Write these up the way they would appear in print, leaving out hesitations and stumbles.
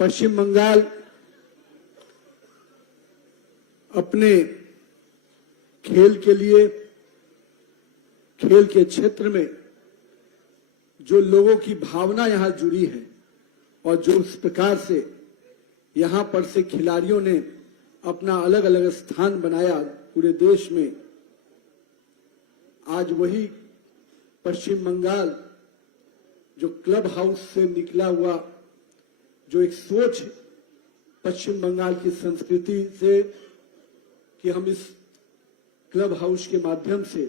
पश्चिम बंगाल अपने खेल के लिए, खेल के क्षेत्र में जो लोगों की भावना यहां जुड़ी है और जो उस प्रकार से यहां पर से खिलाड़ियों ने अपना अलग अलग स्थान बनाया पूरे देश में, आज वही पश्चिम बंगाल जो क्लब हाउस से निकला हुआ जो एक सोच पश्चिम बंगाल की संस्कृति से कि हम इस क्लब हाउस के माध्यम से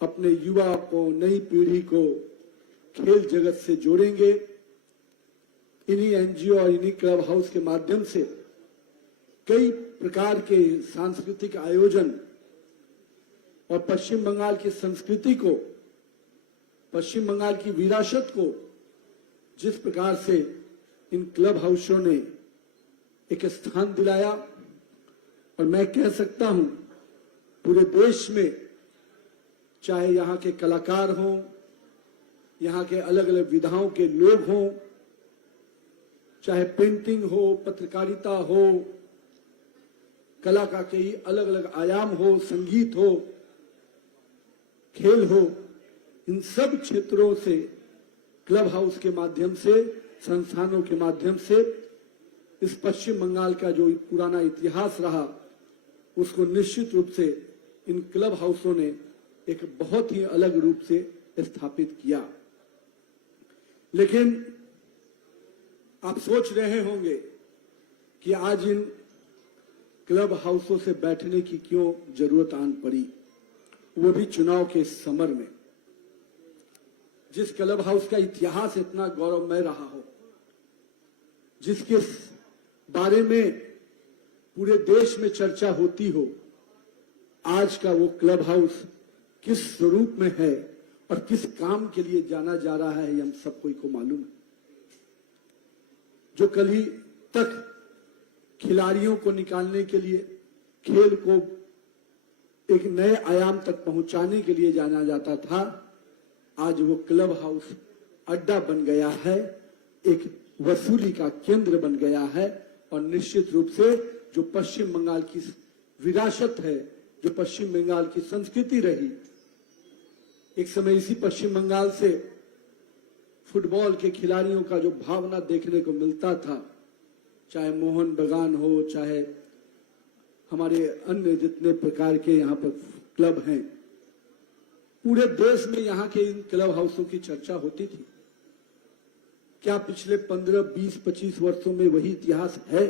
अपने युवा को, नई पीढ़ी को खेल जगत से जोड़ेंगे। इन्हीं एनजीओ और इन्हीं क्लब हाउस के माध्यम से कई प्रकार के सांस्कृतिक आयोजन और पश्चिम बंगाल की संस्कृति को, पश्चिम बंगाल की विरासत को जिस प्रकार से इन क्लब हाउसों ने एक स्थान दिलाया, और मैं कह सकता हूं पूरे देश में, चाहे यहां के कलाकार हों, यहां के अलग अलग विधाओं के लोग हों, चाहे पेंटिंग हो, पत्रकारिता हो, कला का कई अलग अलग आयाम हो, संगीत हो, खेल हो, इन सब क्षेत्रों से क्लब हाउस के माध्यम से, संस्थानों के माध्यम से इस पश्चिम बंगाल का जो पुराना इतिहास रहा उसको निश्चित रूप से इन क्लब हाउसों ने एक बहुत ही अलग रूप से स्थापित किया। लेकिन आप सोच रहे होंगे कि आज इन क्लब हाउसों से बैठने की क्यों जरूरत आन पड़ी, वो भी चुनाव के समर में। जिस क्लब हाउस का इतिहास इतना गौरवमय रहा हो, जिसके बारे में पूरे देश में चर्चा होती हो, आज का वो क्लब हाउस किस स्वरूप में है और किस काम के लिए जाना जा रहा है, ये हम सबको को मालूम है। जो कल ही तक खिलाड़ियों को निकालने के लिए, खेल को एक नए आयाम तक पहुंचाने के लिए जाना जाता था, आज वो क्लब हाउस अड्डा बन गया है, एक वसूली का केंद्र बन गया है। और निश्चित रूप से जो पश्चिम बंगाल की विरासत है, जो पश्चिम बंगाल की संस्कृति रही, एक समय इसी पश्चिम बंगाल से फुटबॉल के खिलाड़ियों का जो भावना देखने को मिलता था, चाहे मोहन बगान हो, चाहे हमारे अन्य जितने प्रकार के यहाँ पर क्लब हैं, पूरे देश में यहाँ के इन क्लब हाउसों की चर्चा होती थी। क्या पिछले 15, 20, 25 वर्षों में वही इतिहास है?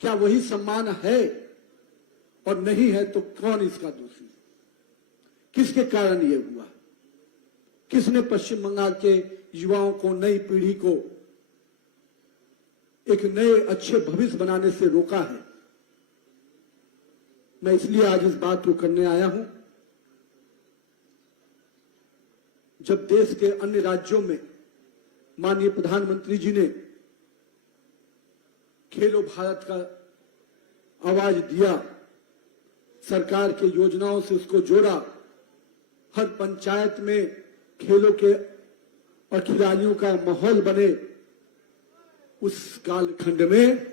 क्या वही सम्मान है? और नहीं है तो कौन इसका दोषी? किसके कारण ये हुआ? किसने पश्चिम बंगाल के युवाओं को, नई पीढ़ी को एक नए अच्छे भविष्य बनाने से रोका है? मैं इसलिए आज इस बात को करने आया हूं, जब देश के अन्य राज्यों में माननीय प्रधानमंत्री जी ने खेलो भारत का आवाज दिया, सरकार के योजनाओं से उसको जोड़ा, हर पंचायत में खेलों के और खिलाड़ियों का माहौल बने, उस कालखंड में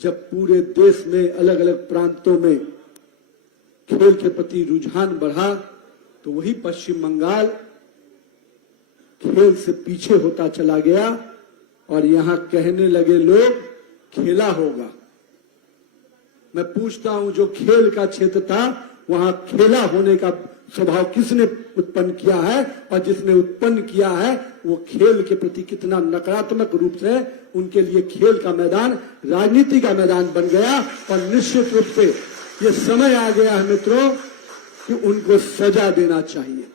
जब पूरे देश में अलग अलग प्रांतों में खेल के प्रति रुझान बढ़ा, तो वही पश्चिम बंगाल खेल से पीछे होता चला गया और यहां कहने लगे लोग खेला होगा। मैं पूछता हूं, जो खेल का क्षेत्र था वहां खेला होने का स्वभाव किसने उत्पन्न किया है? और जिसने उत्पन्न किया है वो खेल के प्रति कितना नकारात्मक रूप से उनके लिए खेल का मैदान राजनीति का मैदान बन गया। और निश्चित रूप से ये समय आ गया है मित्रों कि उनको सजा देना चाहिए।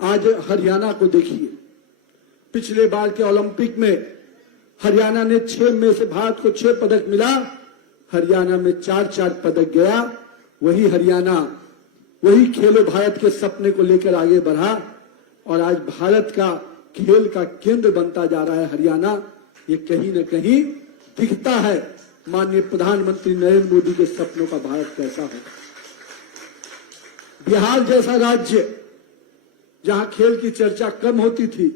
आज हरियाणा को देखिए, पिछले बार के ओलंपिक में हरियाणा ने 6 में से भारत को 6 पदक मिला, हरियाणा में 4-4 पदक गया। वही हरियाणा, वही खेलो भारत के सपने को लेकर आगे बढ़ा और आज भारत का खेल का केंद्र बनता जा रहा है हरियाणा। ये कहीं न कहीं दिखता है माननीय प्रधानमंत्री नरेंद्र मोदी के सपनों का भारत कैसा है। बिहार जैसा राज्य जहां खेल की चर्चा कम होती थी,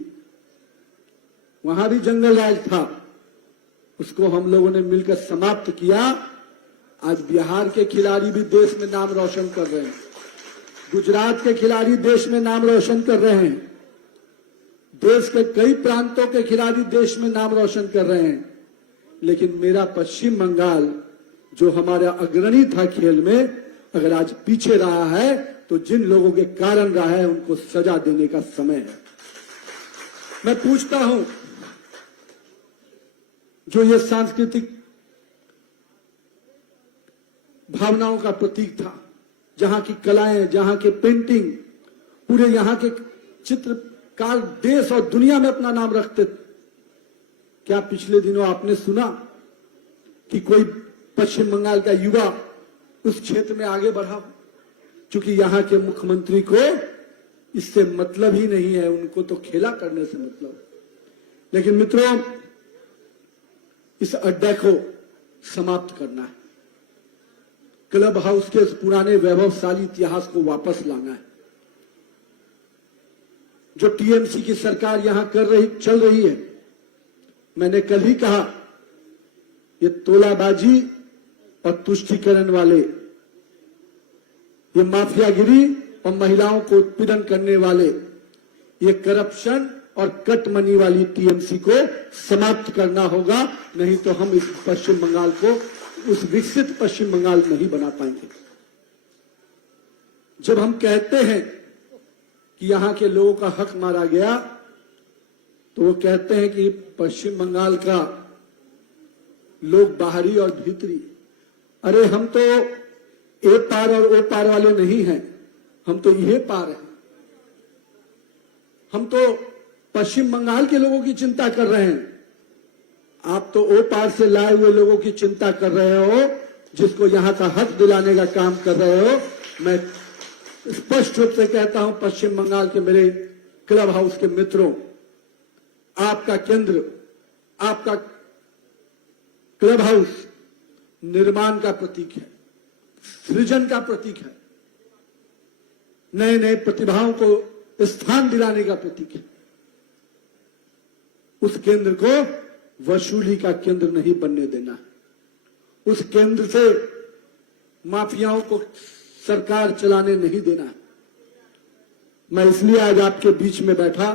वहां भी जंगल राज था, उसको हम लोगों ने मिलकर समाप्त किया। आज बिहार के खिलाड़ी भी देश में नाम रोशन कर रहे हैं, गुजरात के खिलाड़ी देश में नाम रोशन कर रहे हैं, देश के कई प्रांतों के खिलाड़ी देश में नाम रोशन कर रहे हैं। लेकिन मेरा पश्चिम बंगाल जो हमारा अग्रणी था खेल में, अगर आज पीछे रहा है तो जिन लोगों के कारण रहा है उनको सजा देने का समय है। मैं पूछता हूं, जो ये सांस्कृतिक भावनाओं का प्रतीक था, जहां की कलाएं, जहां के पेंटिंग, पूरे यहां के चित्रकार देश और दुनिया में अपना नाम रखते थे, क्या पिछले दिनों आपने सुना कि कोई पश्चिम बंगाल का युवा उस क्षेत्र में आगे बढ़ा? क्योंकि यहां के मुख्यमंत्री को इससे मतलब ही नहीं है, उनको तो खेला करने से मतलब। लेकिन मित्रों, इस अड्डा को समाप्त करना है, क्लब हाउस के इस पुराने वैभवशाली इतिहास को वापस लाना है। जो टीएमसी की सरकार यहां चल रही है, मैंने कल ही कहा, ये तोलाबाजी और तुष्टीकरण वाले, ये माफियागिरी और महिलाओं को उत्पीड़न करने वाले, ये करप्शन और कट मनी वाली टीएमसी को समाप्त करना होगा, नहीं तो हम इस पश्चिम बंगाल को उस विकसित पश्चिम बंगाल नहीं बना पाएंगे। जब हम कहते हैं कि यहां के लोगों का हक मारा गया, तो वो कहते हैं कि पश्चिम बंगाल का लोग बाहरी और भीतरी। अरे हम तो ए पार और ओ पार वाले नहीं हैं, हम तो ये पार हैं। हम तो पश्चिम बंगाल के लोगों की चिंता कर रहे हैं, आप तो ओ पार से लाए हुए लोगों की चिंता कर रहे हो, जिसको यहां का हक दिलाने का काम कर रहे हो। मैं स्पष्ट रूप से कहता हूं, पश्चिम बंगाल के मेरे क्लब हाउस के मित्रों, आपका केंद्र, आपका क्लब हाउस निर्माण का प्रतीक है, सृजन का प्रतीक है, नए नए प्रतिभाओं को स्थान दिलाने का प्रतीक है। उस केंद्र को वसूली का केंद्र नहीं बनने देना। उस केंद्र से माफियाओं को सरकार चलाने नहीं देना। मैं इसलिए आज आपके बीच में बैठा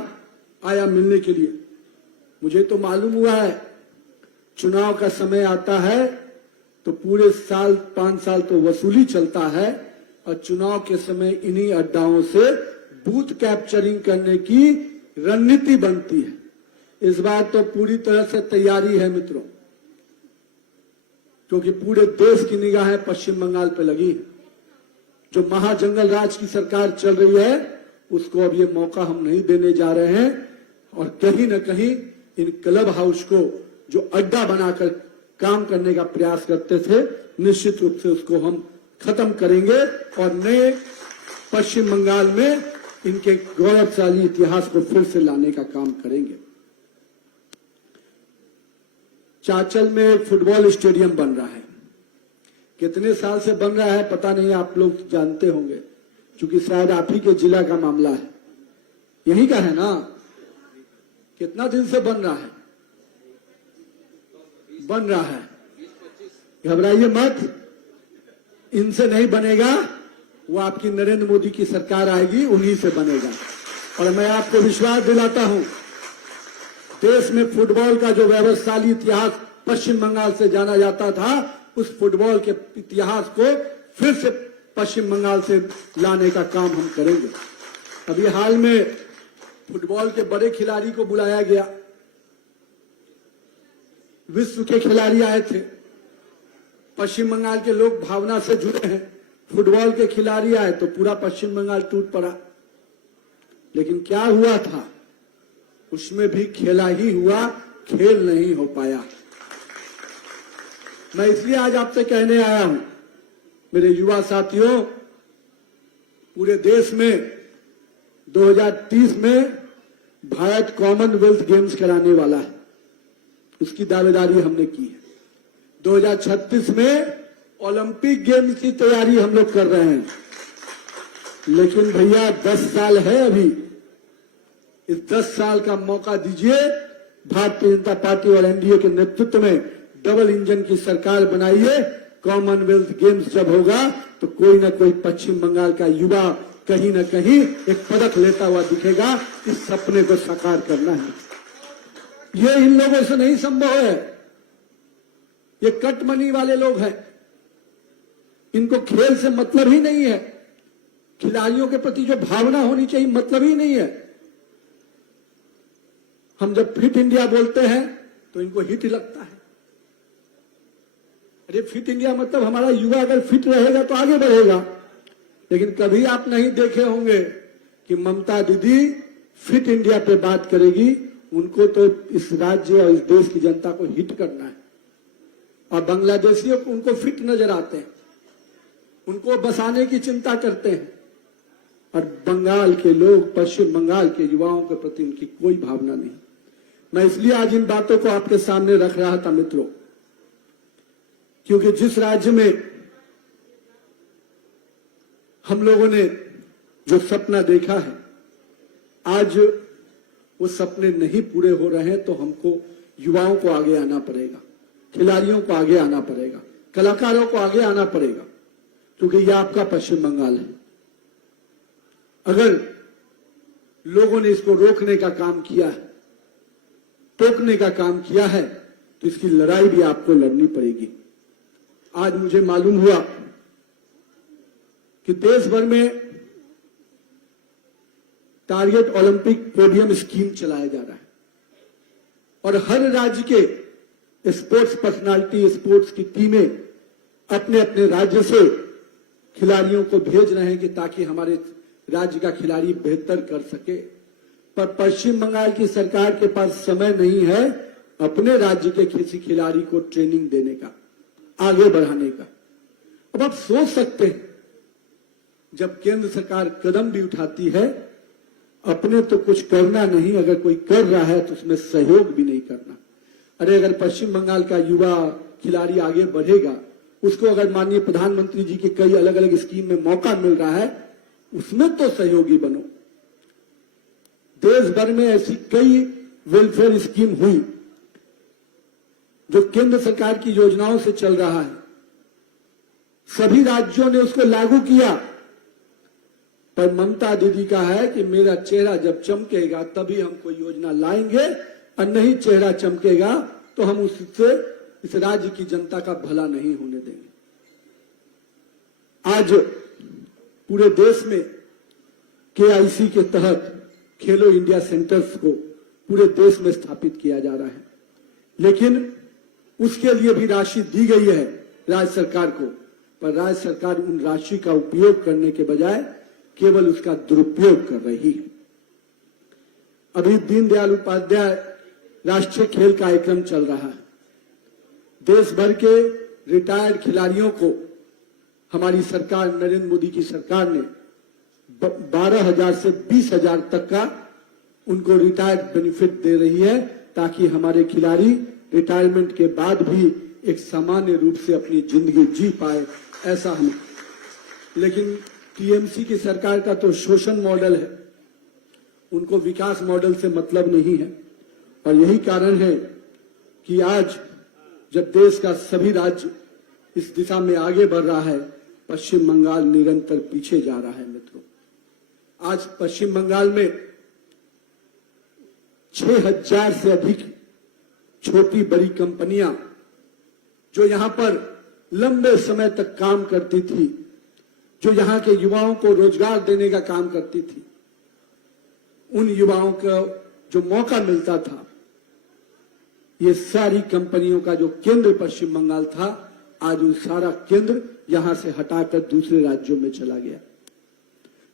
आया मिलने के लिए। मुझे तो मालूम हुआ है, चुनाव का समय आता है तो पूरे साल 5 साल तो वसूली चलता है, और चुनाव के समय इन्हीं अड्डाओं से बूथ कैप्चरिंग करने की रणनीति बनती है। इस बार तो पूरी तरह से तैयारी है मित्रों, क्योंकि पूरे देश की निगाहें पश्चिम बंगाल पर लगी है। जो महाजंगल राज की सरकार चल रही है, उसको अब ये मौका हम नहीं देने जा रहे हैं, और कहीं न कहीं इन क्लब हाउस को जो अड्डा बनाकर काम करने का प्रयास करते थे, निश्चित रूप से उसको हम खत्म करेंगे और नए पश्चिम बंगाल में इनके गौरवशाली इतिहास को फिर से लाने का काम करेंगे। चाचल में एक फुटबॉल स्टेडियम बन रहा है। कितने साल से बन रहा है पता नहीं, आप लोग जानते होंगे, क्योंकि शायद आप ही के जिला का मामला है, यही का है ना। कितना दिन से बन रहा है? बन रहा है, घबराइए मत, इनसे नहीं बनेगा, वो आपकी नरेंद्र मोदी की सरकार आएगी, उन्हीं से बनेगा। और मैं आपको विश्वास दिलाता हूं, देश में फुटबॉल का जो वैभवशाली इतिहास पश्चिम बंगाल से जाना जाता था, उस फुटबॉल के इतिहास को फिर से पश्चिम बंगाल से लाने का काम हम करेंगे। अभी हाल में फुटबॉल के बड़े खिलाड़ी को बुलाया गया, विश्व के खिलाड़ी आए थे, पश्चिम बंगाल के लोग भावना से जुड़े हैं। फुटबॉल के खिलाड़ी आए तो पूरा पश्चिम बंगाल टूट पड़ा। लेकिन क्या हुआ था, उसमें भी खेला ही हुआ, खेल नहीं हो पाया। मैं इसलिए आज आपसे कहने आया हूं, मेरे युवा साथियों, पूरे देश में 2030 में भारत कॉमनवेल्थ गेम्स कराने वाला है, उसकी दावेदारी हमने की है। 2036 में ओलंपिक गेम्स की तैयारी हम लोग कर रहे हैं। लेकिन भैया 10 साल है अभी, इस 10 साल का मौका दीजिए, भारतीय जनता पार्टी और एनडीए के नेतृत्व में डबल इंजन की सरकार बनाइए। कॉमनवेल्थ गेम्स जब होगा तो कोई ना कोई पश्चिम बंगाल का युवा कहीं ना कहीं एक पदक लेता हुआ दिखेगा। इस सपने को साकार करना है। ये इन लोगों से नहीं संभव है। ये कटमनी वाले लोग हैं। इनको खेल से मतलब ही नहीं है। खिलाड़ियों के प्रति जो भावना होनी चाहिए मतलब ही नहीं है। हम जब फिट इंडिया बोलते हैं तो इनको हिट लगता है। अरे फिट इंडिया मतलब हमारा युवा अगर फिट रहेगा तो आगे बढ़ेगा। लेकिन कभी आप नहीं देखे होंगे कि ममता दीदी फिट इंडिया पे बात करेगी। उनको तो इस राज्य और इस देश की जनता को हिट करना है। और बांग्लादेशियों को उनको फिट नजर आते हैं, उनको बसाने की चिंता करते हैं। और बंगाल के लोग, पश्चिम बंगाल के युवाओं के प्रति उनकी कोई भावना नहीं। मैं इसलिए आज इन बातों को आपके सामने रख रहा था मित्रों, क्योंकि जिस राज्य में हम लोगों ने जो सपना देखा है, आज वो सपने नहीं पूरे हो रहे हैं, तो हमको युवाओं को आगे आना पड़ेगा, खिलाड़ियों को आगे आना पड़ेगा, कलाकारों को आगे आना पड़ेगा, क्योंकि यह आपका पश्चिम बंगाल है। अगर लोगों ने इसको रोकने का काम किया है, टोकने का काम किया है, तो इसकी लड़ाई भी आपको लड़नी पड़ेगी। आज मुझे मालूम हुआ कि देश भर में टारगेट ओलंपिक पोडियम स्कीम चलाया जा रहा है और हर राज्य के स्पोर्ट्स पर्सनालिटी, स्पोर्ट्स की टीमें अपने अपने राज्य से खिलाड़ियों को भेज रहे हैं कि ताकि हमारे राज्य का खिलाड़ी बेहतर कर सके। पर पश्चिम बंगाल की सरकार के पास समय नहीं है अपने राज्य के किसी खिलाड़ी को ट्रेनिंग देने का, आगे बढ़ाने का। अब आप सोच सकते हैं, जब केंद्र सरकार कदम भी उठाती है, अपने तो कुछ करना नहीं, अगर कोई कर रहा है तो उसमें सहयोग भी नहीं करना। अरे अगर पश्चिम बंगाल का युवा खिलाड़ी आगे बढ़ेगा, उसको अगर माननीय प्रधानमंत्री जी की कई अलग अलग स्कीम में मौका मिल रहा है, उसमें तो सहयोगी बनो। देश भर में ऐसी कई वेलफेयर स्कीम हुई जो केंद्र सरकार की योजनाओं से चल रहा है, सभी राज्यों ने उसको लागू किया। पर ममता दीदी का है कि मेरा चेहरा जब चमकेगा तभी हम कोई योजना लाएंगे, और नहीं चेहरा चमकेगा तो हम उससे इस राज्य की जनता का भला नहीं होने देंगे। आज पूरे देश में केआईसी के तहत खेलो इंडिया सेंटर्स को पूरे देश में स्थापित किया जा रहा है, लेकिन उसके लिए भी राशि दी गई है राज्य सरकार को। पर राज्य सरकार उन राशि का उपयोग करने के बजाय केवल उसका दुरुपयोग कर रही है। अभी दीनदयाल उपाध्याय राष्ट्रीय खेल कार्यक्रम चल रहा है। देश भर के रिटायर्ड खिलाड़ियों को हमारी सरकार, नरेंद्र मोदी की सरकार ने 12,000 से 20,000 तक का उनको रिटायर्ड बेनिफिट दे रही है, ताकि हमारे खिलाड़ी रिटायरमेंट के बाद भी एक सामान्य रूप से अपनी जिंदगी जी पाए, ऐसा हम। लेकिन टीएमसी की सरकार का तो शोषण मॉडल है, उनको विकास मॉडल से मतलब नहीं है। और यही कारण है कि आज जब देश का सभी राज्य इस दिशा में आगे बढ़ रहा है, पश्चिम बंगाल निरंतर पीछे जा रहा है। मित्रों, आज पश्चिम बंगाल में 6,000 से अधिक छोटी बड़ी कंपनियां जो यहां पर लंबे समय तक काम करती थी, जो यहां के युवाओं को रोजगार देने का काम करती थी, उन युवाओं को जो मौका मिलता था, ये सारी कंपनियों का जो केंद्र पश्चिम बंगाल था, आज वो सारा केंद्र यहां से हटाकर दूसरे राज्यों में चला गया।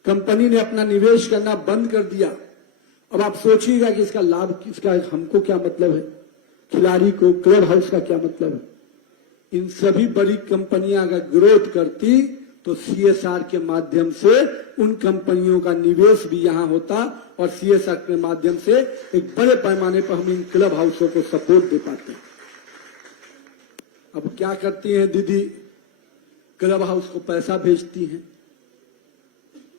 कंपनी ने अपना निवेश करना बंद कर दिया। अब आप सोचिएगा कि इसका लाभ, इसका हमको क्या मतलब है, खिलाड़ी को, क्लब हाउस का क्या मतलब है। इन सभी बड़ी कंपनियां अगर ग्रोथ करती तो सीएसआर के माध्यम से उन कंपनियों का निवेश भी यहां होता, और सीएसआर के माध्यम से एक बड़े पैमाने पर हम इन क्लब हाउसों को सपोर्ट दे पाते हैं। अब क्या करती हैं दीदी, क्लब हाउस को पैसा भेजती हैं,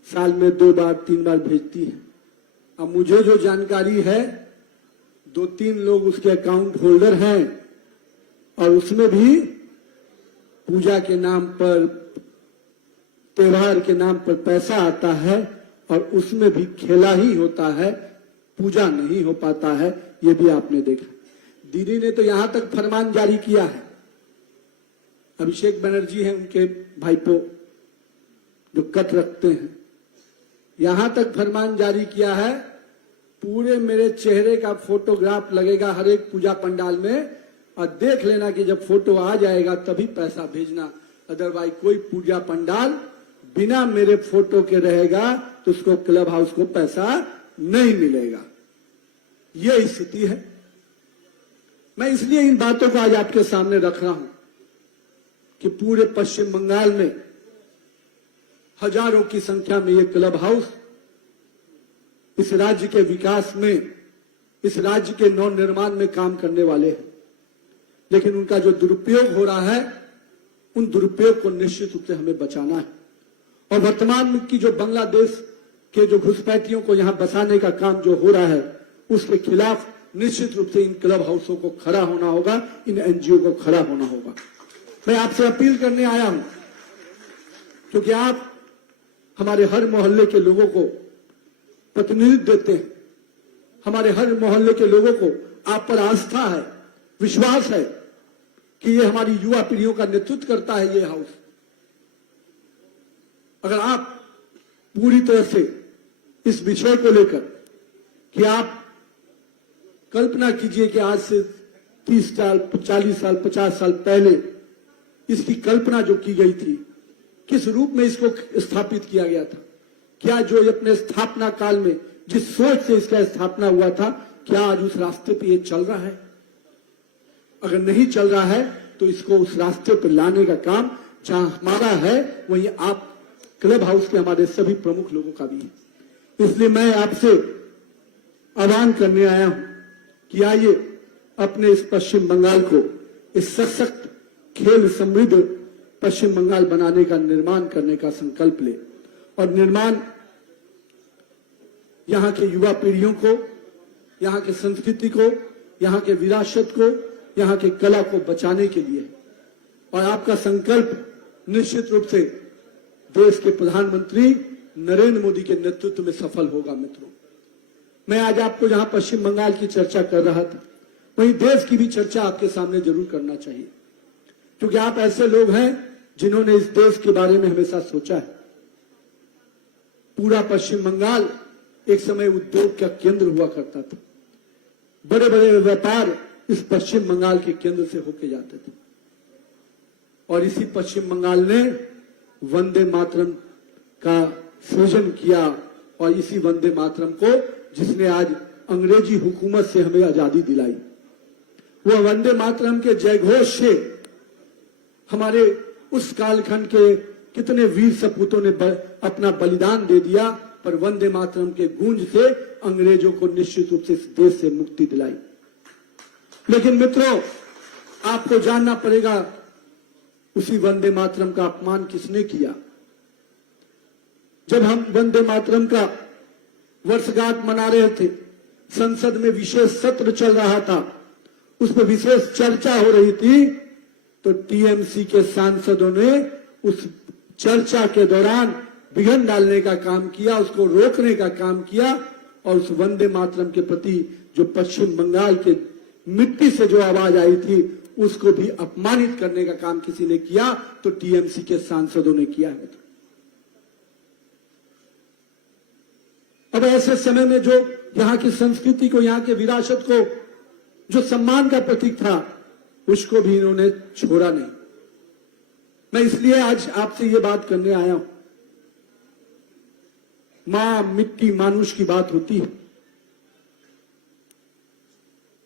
साल में 2 बार 3 बार भेजती हैं। अब मुझे जो जानकारी है, 2-3 लोग उसके अकाउंट होल्डर हैं और उसमें भी पूजा के नाम पर, त्योहार के नाम पर पैसा आता है और उसमें भी खेला ही होता है, पूजा नहीं हो पाता है। ये भी आपने देखा। दीदी ने तो यहां तक फरमान जारी किया है, अभिषेक बनर्जी हैं उनके भाईपो जो कट रखते हैं, यहां तक फरमान जारी किया है, पूरे मेरे चेहरे का फोटोग्राफ लगेगा हर एक पूजा पंडाल में और देख लेना कि जब फोटो आ जाएगा तभी पैसा भेजना, अदरवाइज कोई पूजा पंडाल बिना मेरे फोटो के रहेगा तो उसको क्लब हाउस को पैसा नहीं मिलेगा। यह स्थिति है। मैं इसलिए इन बातों को आज आपके सामने रख रहा हूं कि पूरे पश्चिम बंगाल में हजारों की संख्या में ये क्लब हाउस इस राज्य के विकास में, इस राज्य के नव निर्माण में काम करने वाले हैं, लेकिन उनका जो दुरुपयोग हो रहा है, उन दुरुपयोग को निश्चित रूप से हमें बचाना है। और वर्तमान में की जो बांग्लादेश के जो घुसपैठियों को यहां बसाने का काम जो हो रहा है, उसके खिलाफ निश्चित रूप से इन क्लब हाउसों को खड़ा होना होगा, इन एनजीओ को खड़ा होना होगा। मैं आपसे अपील करने आया हूं क्योंकि आप हमारे हर मोहल्ले के लोगों को प्रतिनिधित्व देते हैं, हमारे हर मोहल्ले के लोगों को आप पर आस्था है, विश्वास है कि ये हमारी युवा पीढ़ियों का नेतृत्व करता है ये हाउस। अगर आप पूरी तरह से इस विषय को लेकर कि आप कल्पना कीजिए कि आज से 30 साल, 40 साल, 50 साल पहले इसकी कल्पना जो की गई थी, किस रूप में इसको स्थापित किया गया था, क्या जो अपने स्थापना काल में जिस सोच से इसका स्थापना हुआ था, क्या आज उस रास्ते पे ये चल रहा है? अगर नहीं चल रहा है तो इसको उस रास्ते पर लाने का काम जहां हमारा है वहीं आप क्लब हाउस के हमारे सभी प्रमुख लोगों का भी है। इसलिए मैं आपसे आह्वान करने आया हूं कि आइए अपने इस पश्चिम बंगाल को इस सशक्त, खेल समृद्ध पश्चिम बंगाल बनाने का, निर्माण करने का संकल्प ले और निर्माण यहां के युवा पीढ़ियों को, यहां के संस्कृति को, यहां के विरासत को, यहां के कला को बचाने के लिए। और आपका संकल्प निश्चित रूप से देश के प्रधानमंत्री नरेंद्र मोदी के नेतृत्व में सफल होगा। मित्रों, मैं आज आपको जहां पश्चिम बंगाल की चर्चा कर रहा था, वहीं देश की भी चर्चा आपके सामने जरूर करना चाहिए, क्योंकि आप ऐसे लोग हैं जिन्होंने इस देश के बारे में हमेशा सोचा है। पूरा पश्चिम बंगाल एक समय उद्योग का केंद्र हुआ करता था, बड़े बड़े व्यापार इस पश्चिम बंगाल के केंद्र से होके जाते थे। और इसी पश्चिम बंगाल ने वंदे मातरम का सृजन किया और इसी वंदे मातरम को जिसने आज अंग्रेजी हुकूमत से हमें आजादी दिलाई, वो वंदे मातरम के जयघोष से हमारे उस कालखंड के कितने वीर सपूतों ने अपना बलिदान दे दिया, पर वंदे मातरम के गूंज से अंग्रेजों को निश्चित रूप से इस देश से मुक्ति दिलाई। लेकिन मित्रों, आपको जानना पड़ेगा उसी वंदे मातरम का अपमान किसने किया। जब हम वंदे मातरम का वर्षगांठ मना रहे थे, संसद में विशेष सत्र चल रहा था, उसमें विशेष चर्चा हो रही थी, तो टीएमसी के सांसदों ने उस चर्चा के दौरान विघ्न डालने का काम किया, उसको रोकने का काम किया और उस वंदे मातरम के प्रति जो पश्चिम बंगाल के मिट्टी से जो आवाज आई थी उसको भी अपमानित करने का काम किसी ने किया, तो टीएमसी के सांसदों ने किया है। अब ऐसे समय में जो यहां की संस्कृति को, यहां के विरासत को, जो सम्मान का प्रतीक था, उसको भी इन्होंने छोड़ा नहीं। मैं इसलिए आज आपसे ये बात करने आया हूं। मां, मिट्टी, मानुष की बात होती है,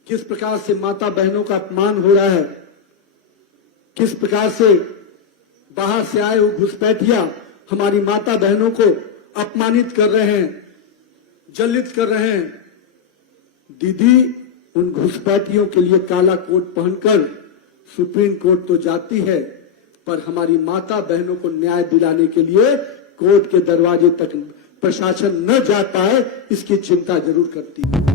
किस प्रकार से माता बहनों का अपमान हो रहा है, किस प्रकार से बाहर से आए हुए घुसपैठिया हमारी माता बहनों को अपमानित कर रहे हैं, जलित कर रहे हैं। दीदी उन घुसपैठियों के लिए काला कोट पहनकर सुप्रीम कोर्ट तो जाती है, पर हमारी माता बहनों को न्याय दिलाने के लिए कोर्ट के दरवाजे तक प्रशासन न जा पाए, इसकी चिंता जरूर करती है।